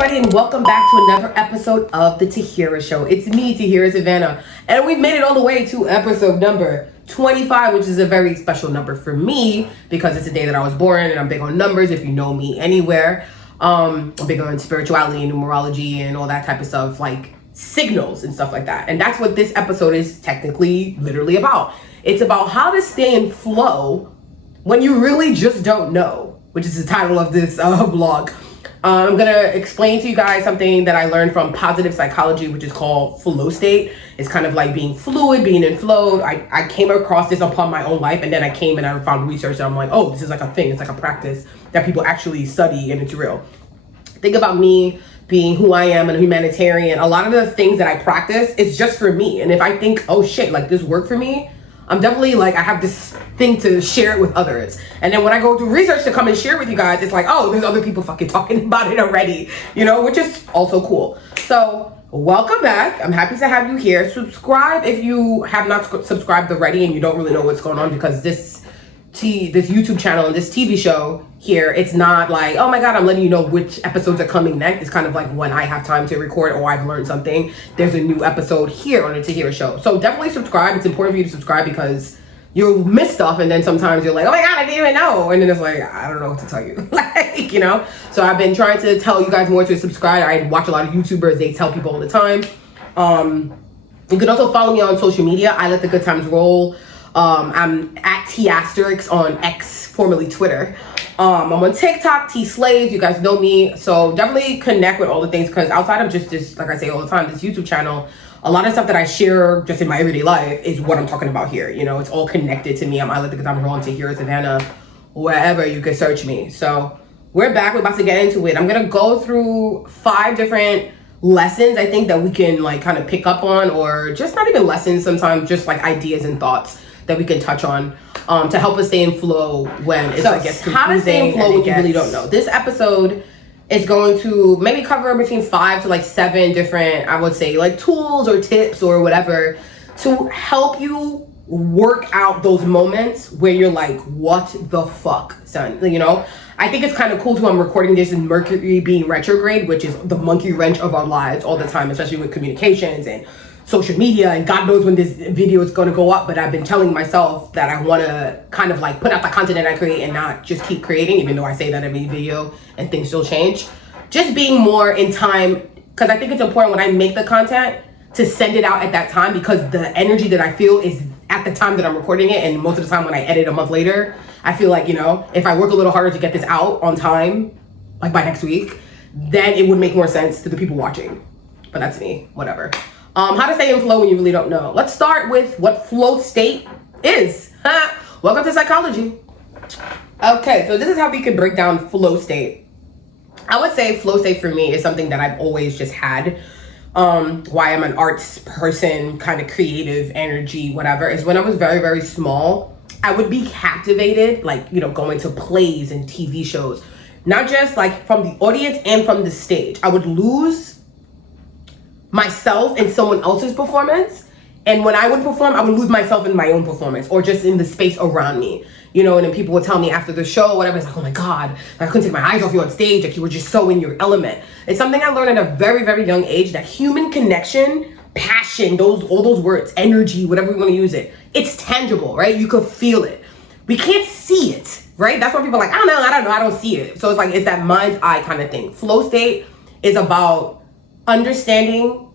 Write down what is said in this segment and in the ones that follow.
everybody, and welcome back to another episode of the Tahyira Show. It's me, Tahyira Savannah, and we've made it all the way to episode number 25, which is a very special number for me because it's the day that I was born, and I'm big on numbers. If you know me anywhere, I'm big on spirituality and numerology and all that type of stuff, like signals and stuff like that. And that's what this episode is technically, literally about. It's about how to stay in flow when you really just don't know, which is the title of this vlog. I'm gonna explain to you guys something that I learned from positive psychology, which is called flow state. It's kind of like being fluid, being in flow. I came across this upon my own life, and then I came and I found research and I'm like, oh, this is like a thing. It's like a practice that people actually study and it's real. Think about me being who I am and a humanitarian. A lot of the things that I practice is just for me. And if I think, oh shit, like this worked for me, I'm definitely like, I have this thing to share it with others. And then when I go do research to come and share with you guys, it's like, oh, there's other people fucking talking about it already, you know, which is also cool. So welcome back. I'm happy to have you here. Subscribe if you have not subscribed already and you don't really know what's going on, because this YouTube channel and this TV show here, it's not like, oh my God, I'm letting you know which episodes are coming next. It's kind of like when I have time to record or I've learned something, there's a new episode here on the Tahyira Show. So definitely subscribe. It's important for you to subscribe because you'll miss stuff, and then sometimes you're like, oh my God, I didn't even know. And then it's like, I don't know what to tell you. Like, you know? So I've been trying to tell you guys more to subscribe. I watch a lot of YouTubers. They tell people all the time. You can also follow me on social media. I let the good times roll. I'm at T Asterix on X, formerly Twitter. I'm on TikTok, T Slaves. You guys know me. So definitely connect with all the things, because outside of just this, like I say all the time, this YouTube channel, a lot of stuff that I share just in my everyday life is what I'm talking about here. You know, it's all connected to me. I let the good times roll on Tahyira Savannah, wherever you can search me. So we're back. We're about to get into it. I'm going to go through 5 different lessons I think that we can like kind of pick up on, or just not even lessons, sometimes just like ideas and thoughts that we can touch on to help us stay in flow when it's like gets confusing. How to stay in flow when you really don't know. This episode is going to maybe cover between 5 to like 7 different, I would say, like tools or tips or whatever to help you work out those moments where you're like, what the fuck, son? You know, I think it's kind of cool too. I'm recording this in Mercury being retrograde, which is the monkey wrench of our lives all the time, especially with communications and social media, and God knows when this video is going to go up, but I've been telling myself that I want to kind of like put out the content that I create and not just keep creating, even though I say that every video and things still change. Just being more in time, because I think it's important when I make the content to send it out at that time, because the energy that I feel is at the time that I'm recording it, and most of the time when I edit a month later, I feel like, you know, if I work a little harder to get this out on time, like by next week, then it would make more sense to the people watching. But that's me, whatever. How to stay in flow when you really don't know. Let's start with what flow state is. Welcome to psychology. Okay, so this is how we can break down flow state. I would say flow state for me is something that I've always just had. Why I'm an arts person, kind of creative energy, whatever, is when I was very, very small, I would be captivated, like, you know, going to plays and TV shows, not just like from the audience and from the stage. I would lose myself in someone else's performance, and when I would perform, I would lose myself in my own performance, or just in the space around me, you know. And then people would tell me after the show, whatever, it's like, oh my God, I couldn't take my eyes off you on stage, like you were just so in your element. It's something I learned at a very, very young age, that human connection, passion, all those words, energy, whatever we want to use it, it's tangible, right? You could feel it. We can't see it, right? That's why people are like, I don't see it. So it's like, it's that mind's eye kind of thing. Flow state is about understanding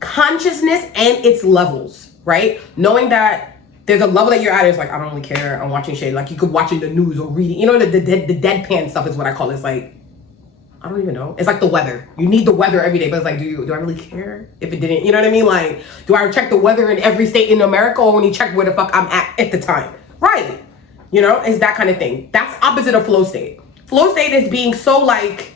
consciousness and its levels, right? Knowing that there's a level that you're at, it's like, I don't really care, I'm watching shit. Like you could watching the news or reading, you know, the deadpan stuff is what I call it. It's like, I don't even know. It's like the weather. You need the weather every day, but it's like, do I really care if it didn't, you know what I mean? Like, do I check the weather in every state in America, or only check where the fuck I'm at the time? Right. You know, it's that kind of thing. That's opposite of flow state. Flow state is being so like,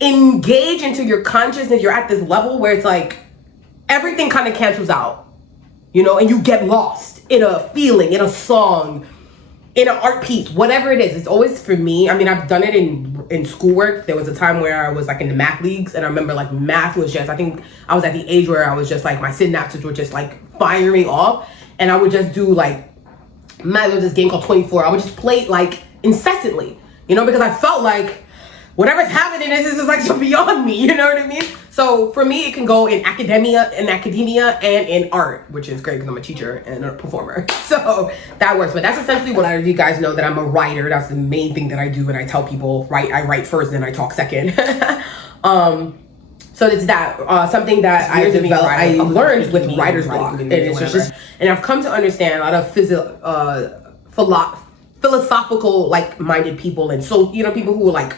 engage into your consciousness. You're at this level where it's like everything kind of cancels out, you know, and you get lost in a feeling, in a song, in an art piece, whatever it is. It's always, for me, I mean, I've done it in schoolwork. There was a time where I was like in the math leagues, and I remember like math was just, I think I was at the age where I was just like, my synapses were just like firing off, and I would just do like, there was this game called 24. I would just play it like incessantly, you know, because I felt like whatever's happening is just like so beyond me, you know what I mean? So for me, it can go in academia and in art, which is great because I'm a teacher and a performer. So that works. But that's essentially what you guys know, that I'm a writer. That's the main thing that I do. And I tell people, I write first, then I talk second. So it's that something that I learned with writer's block. And it's just, and I've come to understand a lot of philosophical like-minded people, and so people who are like,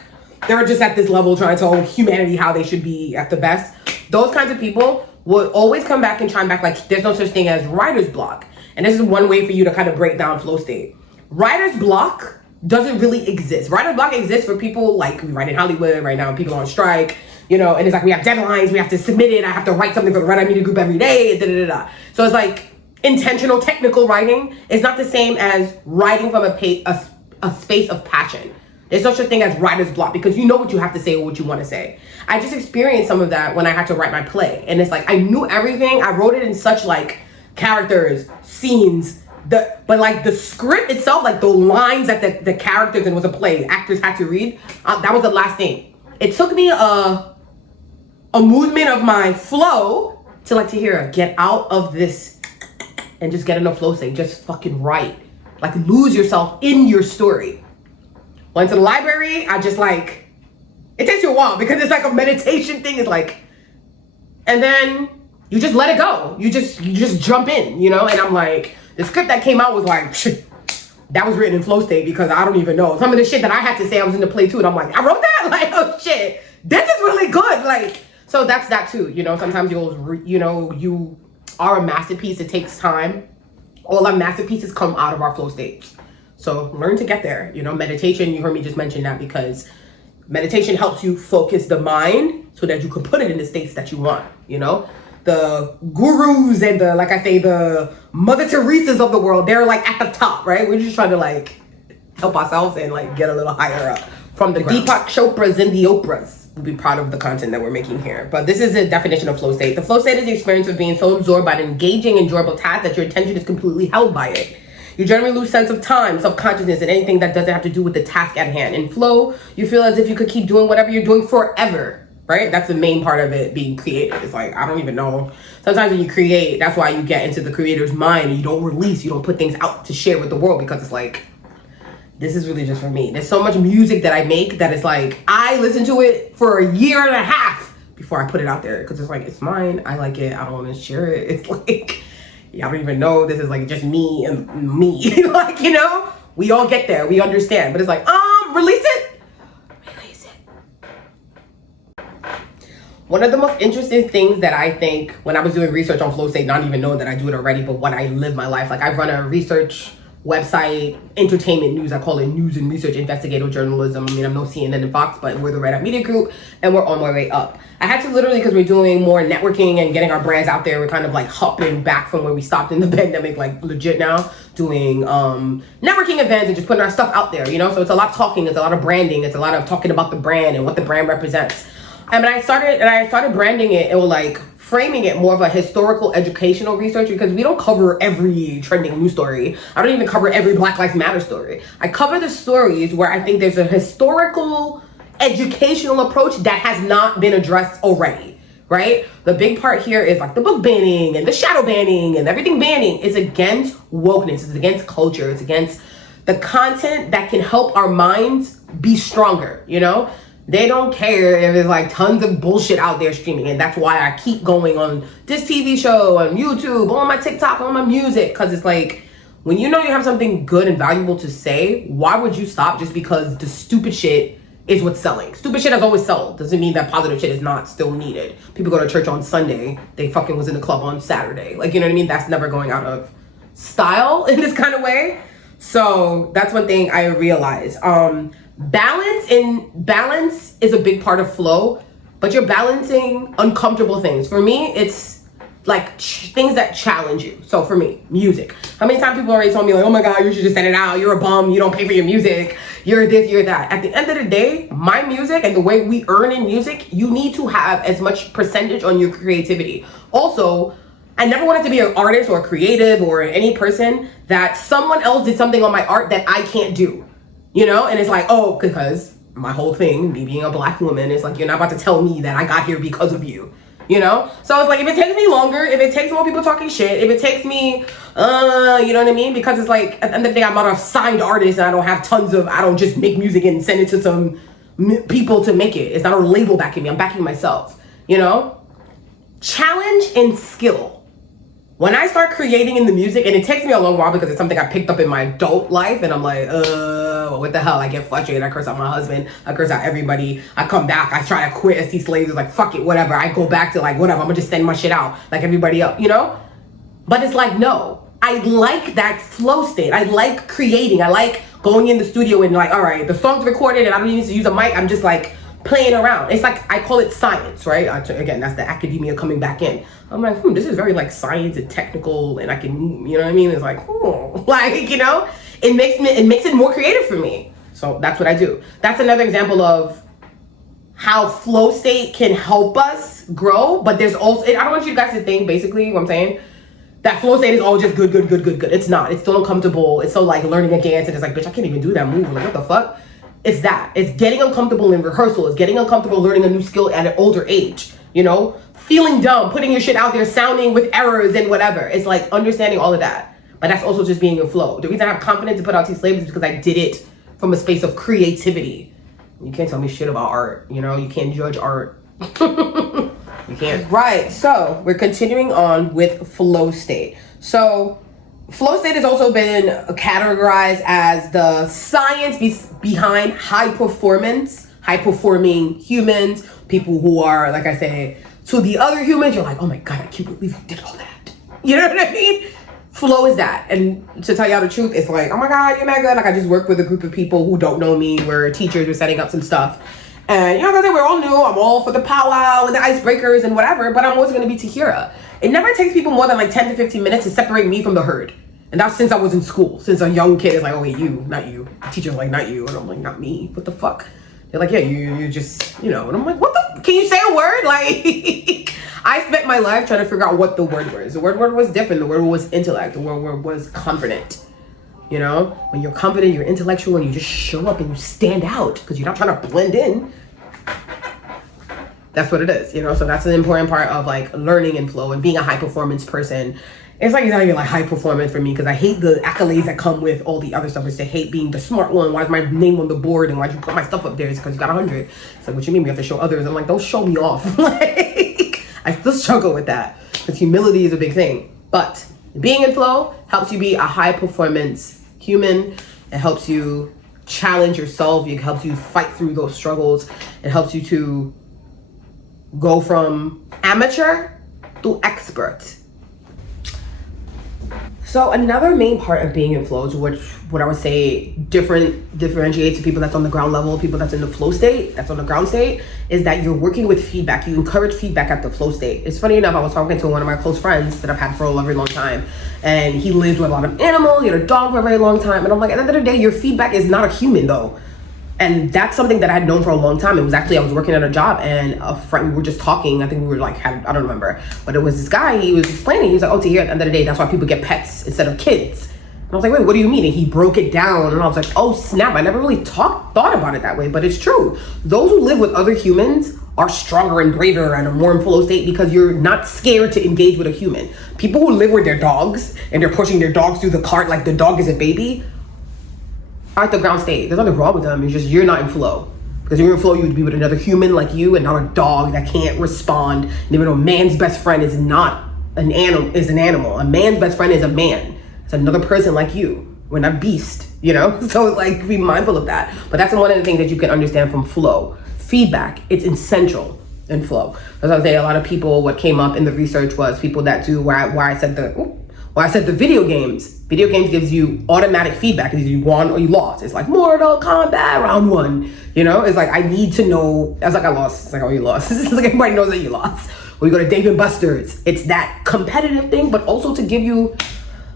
they're just at this level trying to tell humanity how they should be at the best. Those kinds of people would always come back and chime back like there's no such thing as writer's block. And this is one way for you to kind of break down flow state. Writer's block doesn't really exist. Writer's block exists for people like we write in Hollywood right now, and people are on strike, and it's like we have deadlines, we have to submit it, I have to write something for the Red Eye Media Group every day, So it's like intentional technical writing is not the same as writing from a space of passion. There's no such thing as writer's block because you know what you have to say or what you want to say. I just experienced some of that when I had to write my play. And it's like I knew everything. I wrote it in such like characters, scenes, but like the script itself, like the lines that the characters, and it was a play, actors had to read, that was the last thing. It took me a movement of my flow to like Tahyira, get out of this and just get in a flow state. Just fucking write. Like lose yourself in your story. Went to the library, I just like, it takes you a while because it's like a meditation thing. It's like, and then you just let it go. You just jump in, and I'm like, the script that came out was like, that was written in flow state because I don't even know. Some of the shit that I had to say, I was in the play too. And I'm like, I wrote that? Like, oh shit, this is really good. Like, so that's that too. Sometimes you are a masterpiece. It takes time. All our masterpieces come out of our flow states. So learn to get there. Meditation, you heard me just mention that because meditation helps you focus the mind so that you can put it in the states that you want. The gurus and the Mother Teresas of the world, they're like at the top, right? We're just trying to like help ourselves and like get a little higher up. From the Deepak Chopras and the Oprahs, we'll be proud of the content that we're making here. But this is a definition of flow state. The flow state is the experience of being so absorbed by an engaging, enjoyable task that your attention is completely held by it. You generally lose sense of time, self-consciousness, and anything that doesn't have to do with the task at hand. In flow, you feel as if you could keep doing whatever you're doing forever, right? That's the main part of it, being creative. It's like, I don't even know. Sometimes when you create, that's why you get into the creator's mind and you don't release, you don't put things out to share with the world because it's like, this is really just for me. There's so much music that I make that it's like, I listen to it for a year and a half before I put it out there because it's like, it's mine. I like it. I don't want to share it. It's like, I don't even know. This is like just me and me. Like, we all get there. We understand. But it's like, release it. Release it. One of the most interesting things that I think when I was doing research on flow state, not even knowing that I do it already, but when I live my life, like I run a research website, entertainment news. I call it news and research investigative journalism. I mean, I'm no CNN and Fox, but we're the Red Eye Media Group and we're on our way up. I had to literally, because we're doing more networking and getting our brands out there, we're kind of like hopping back from where we stopped in the pandemic, like legit now, doing networking events and just putting our stuff out there, So it's a lot of talking, it's a lot of branding, it's a lot of talking about the brand and what the brand represents. And when I started branding it, it was like framing it more of a historical educational research because we don't cover every trending news story. I don't even cover every Black Lives Matter story. I cover the stories where I think there's a historical educational approach that has not been addressed already, right? The big part here is like the book banning and the shadow banning and everything banning is against wokeness, it's against culture, it's against the content that can help our minds be stronger, They don't care if there's like tons of bullshit out there streaming. And that's why I keep going on this TV show, on YouTube, on my TikTok, on my music. Because it's like, when you know you have something good and valuable to say, why would you stop just because the stupid shit is what's selling? Stupid shit has always sold. Doesn't mean that positive shit is not still needed. People go to church on Sunday. They fucking was in the club on Saturday. Like, you know what I mean? That's never going out of style in this kind of way. So that's one thing I realized. Balance is a big part of flow, but you're balancing uncomfortable things. For me, it's like things that challenge you. So for me, music. How many times people already told me like, oh my God, you should just send it out. You're a bum. You don't pay for your music. You're this, you're that. At the end of the day, my music and the way we earn in music, you need to have as much percentage on your creativity. Also, I never wanted to be an artist or creative or any person that someone else did something on my art that I can't do. And it's like, oh, because my whole thing, me being a black woman, is like, you're not about to tell me that I got here because of you. You know? So it's like, if it takes me longer, if it takes more people talking shit, if it takes me, you know what I mean? Because it's like, at the end of the day, I'm not a signed artist and I don't have I don't just make music and send it to some people to make it. It's not a label backing me. I'm backing myself, you know? Challenge and skill. When I start creating in the music, and it takes me a long while because it's something I picked up in my adult life, and I'm like, what the hell? I get frustrated. I curse out my husband. I curse out everybody. I come back. I try to quit ST Slaves. It's like, fuck it, whatever. I go back to like, whatever. I'm gonna just send my shit out like everybody else, you know? But it's like, no. I like that flow state. I like creating. I like going in the studio and like, all right, the song's recorded and I don't need to use a mic. I'm just like playing around. It's like, I call it science, right? Again, that's the academia coming back in. I'm like, this is very like science and technical, and I can, you know what I mean? It's like, like, you know, it makes it more creative for me. So that's what I do. That's another example of how flow state can help us grow. But there's also, I don't want you guys to think, basically what I'm saying, that flow state is all just good. It's not. It's still uncomfortable. It's still like learning a dance and it's like, bitch, I can't even do that move. Like, what the fuck? It's that. It's getting uncomfortable in rehearsal. It's getting uncomfortable learning a new skill at an older age, you know? Feeling dumb, putting your shit out there, sounding with errors and whatever. It's like understanding all of that. But that's also just being in flow. The reason I have confidence to put out these slaves is because I did it from a space of creativity. You can't tell me shit about art, you know? You can't judge art. You can't. Right, so we're continuing on with flow state. So flow state has also been categorized as the science behind high performing humans, people who are, like I say, to the other humans, you're like, oh my God, I can't believe you did all that. You know what I mean? Flow is that. And to tell y'all the truth, it's like, oh my God, you're mad good. Like, I just worked with a group of people who don't know me. We're teachers, we're setting up some stuff. And, you know, we're all new. I'm all for the powwow and the icebreakers and whatever, but I'm always going to be Tahyira. It never takes people more than like 10 to 15 minutes to separate me from the herd. And that's since I was in school. Since a young kid is like, oh wait, you, not you. The teacher's like, not you. And I'm like, not me. What the fuck? They're like, yeah, you just, you know. And I'm like, what the, can you say a word? Like, I spent my life trying to figure out what the word was. The word was different. The word was intellect. The word was confident. You know, when you're confident, you're intellectual, and you just show up and you stand out because you're not trying to blend in. That's what it is, you know? So that's an important part of like learning and flow and being a high performance person. It's like, it's not even like high performance for me because I hate the accolades that come with all the other stuff. It's to hate being the smart one. Why's my name on the board and why'd you put my stuff up there? It's because you got 100. It's like, what you mean we have to show others? I'm like, don't show me off. Like, I still struggle with that because humility is a big thing. But being in flow helps you be a high performance human. It helps you challenge yourself. It helps you fight through those struggles. It helps you to go from amateur to expert. So another main part of being in flow, which what I would say differentiates people that's on the ground level, people that's in the flow state, that's on the ground state, is that you're working with feedback. You encourage feedback at the flow state. It's funny enough, I was talking to one of my close friends that I've had for a very long time, and he lived with a lot of animals. He had a dog for a very long time, and I'm like, at the end of the day, your feedback is not a human though. And that's something that I had known for a long time. It was actually, I was working at a job and a friend, we were just talking. I think we were like, I don't remember. But it was this guy, he was explaining, he was like, oh, Tahyira, at the end of the day, that's why people get pets instead of kids. And I was like, wait, what do you mean? And he broke it down. And I was like, oh, snap. I never really thought about it that way. But it's true. Those who live with other humans are stronger and braver and are more in flow state because you're not scared to engage with a human. People who live with their dogs and they're pushing their dogs through the cart like the dog is a baby, at the ground state, there's nothing wrong with them. It's just you're not in flow. Because you're in flow, you would be with another human like you and not a dog that can't respond. And even though a man's best friend is not an animal, is an animal. A man's best friend is a man. It's another person like you. We're not beast, you know? So like, be mindful of that. But that's one of the things that you can understand from flow. Feedback, it's essential in flow. As I was saying, a lot of people, what came up in the research was people that do where I said the video games. Video games gives you automatic feedback. Either you won or you lost. It's like Mortal Kombat round 1. You know, it's like I need to know. I was like, I lost. It's like, oh, you lost. It's like everybody knows that you lost. Or you go to Dave and Buster's. It's that competitive thing, but also to give you,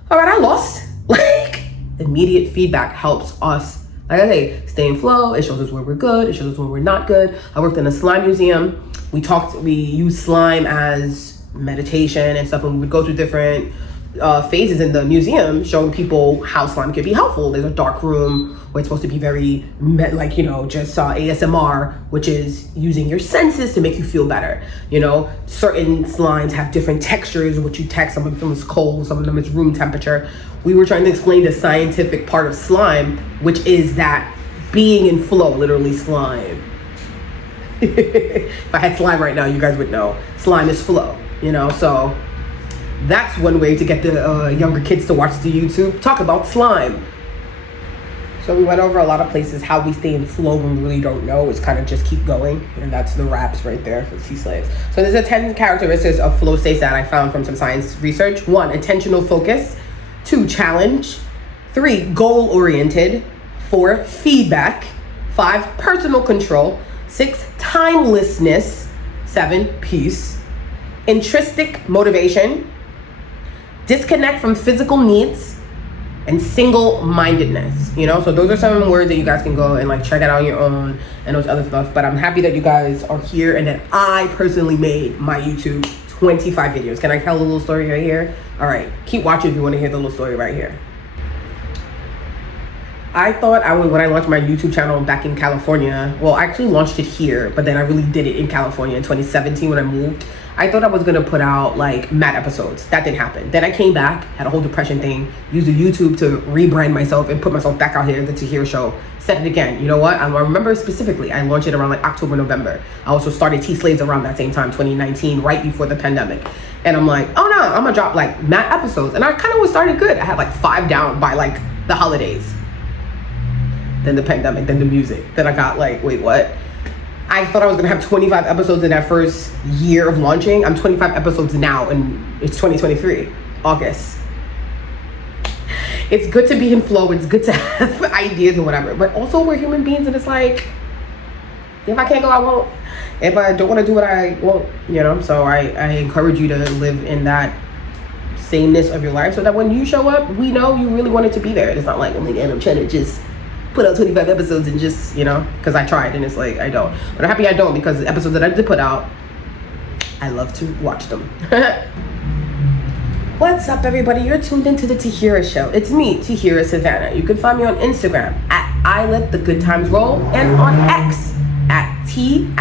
all right, I lost. Like immediate feedback helps us. Like I say, stay in flow. It shows us where we're good. It shows us where we're not good. I worked in a slime museum. We used slime as meditation and stuff, and we would go through different phases in the museum showing people how slime can be helpful. There's a dark room where it's supposed to be very like, you know, just ASMR, which is using your senses to make you feel better. You know, certain slimes have different textures, which you text. Some of them is cold, some of them is room temperature. We were trying to explain the scientific part of slime, which is that being in flow, literally slime. If I had slime right now, you guys would know slime is flow, you know. So that's one way to get the younger kids to watch the YouTube, talk about slime. So we went over a lot of places how we stay in flow when we really don't know. It's kind of just keep going, and that's the raps right there for sea slaves. So there's 10 characteristics of flow states that I found from some science research. 1, attentional focus. 2, challenge. 3, goal oriented. 4, feedback. 5, personal control. 6, timelessness. 7, peace. Intrinsic motivation. Disconnect from physical needs. And single-mindedness. You know, so those are some words that you guys can go and like check it out on your own and those other stuff. But I'm happy that you guys are here and that I personally made my YouTube 25 videos. Can I tell a little story right here? All right, keep watching if you want to hear the little story right here. I thought I would, when I launched my YouTube channel back in California, well, I actually launched it here, but then I really did it in California in 2017 when I moved. I thought I was gonna put out like mad episodes. That didn't happen. Then I came back, had a whole depression thing, used the YouTube to rebrand myself and put myself back out here, the Tahyira show. Said it again. You know what? I remember specifically, I launched it around like October, November. I also started Tea Slaves around that same time, 2019, right before the pandemic. And I'm like, oh no, I'm gonna drop like mad episodes. And I kind of was starting good. I had like 5 down by like the holidays. Then the pandemic, then the music. Then I got like, wait, what? I thought I was gonna have 25 episodes in that first year of launching. I'm 25 episodes now and it's 2023, August. It's good to be in flow. It's good to have ideas and whatever, but also we're human beings and it's like, if I can't go, I won't. If I don't wanna do it, I won't, you know? So I encourage you to live in that sameness of your life so that when you show up, we know you really wanted to be there. It's not like, oh my God, I'm trying to just put out 25 episodes and just, you know, because I tried and it's like I don't. But I'm happy I don't, because the episodes that I did put out, I love to watch them. What's up, everybody? You're tuned into the Tahyira show. It's me, Tahyira Savannah. You can find me on Instagram at I Let the Good Times Roll and on X at T***.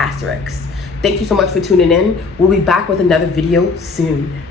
Thank you so much for tuning in. We'll be back with another video soon.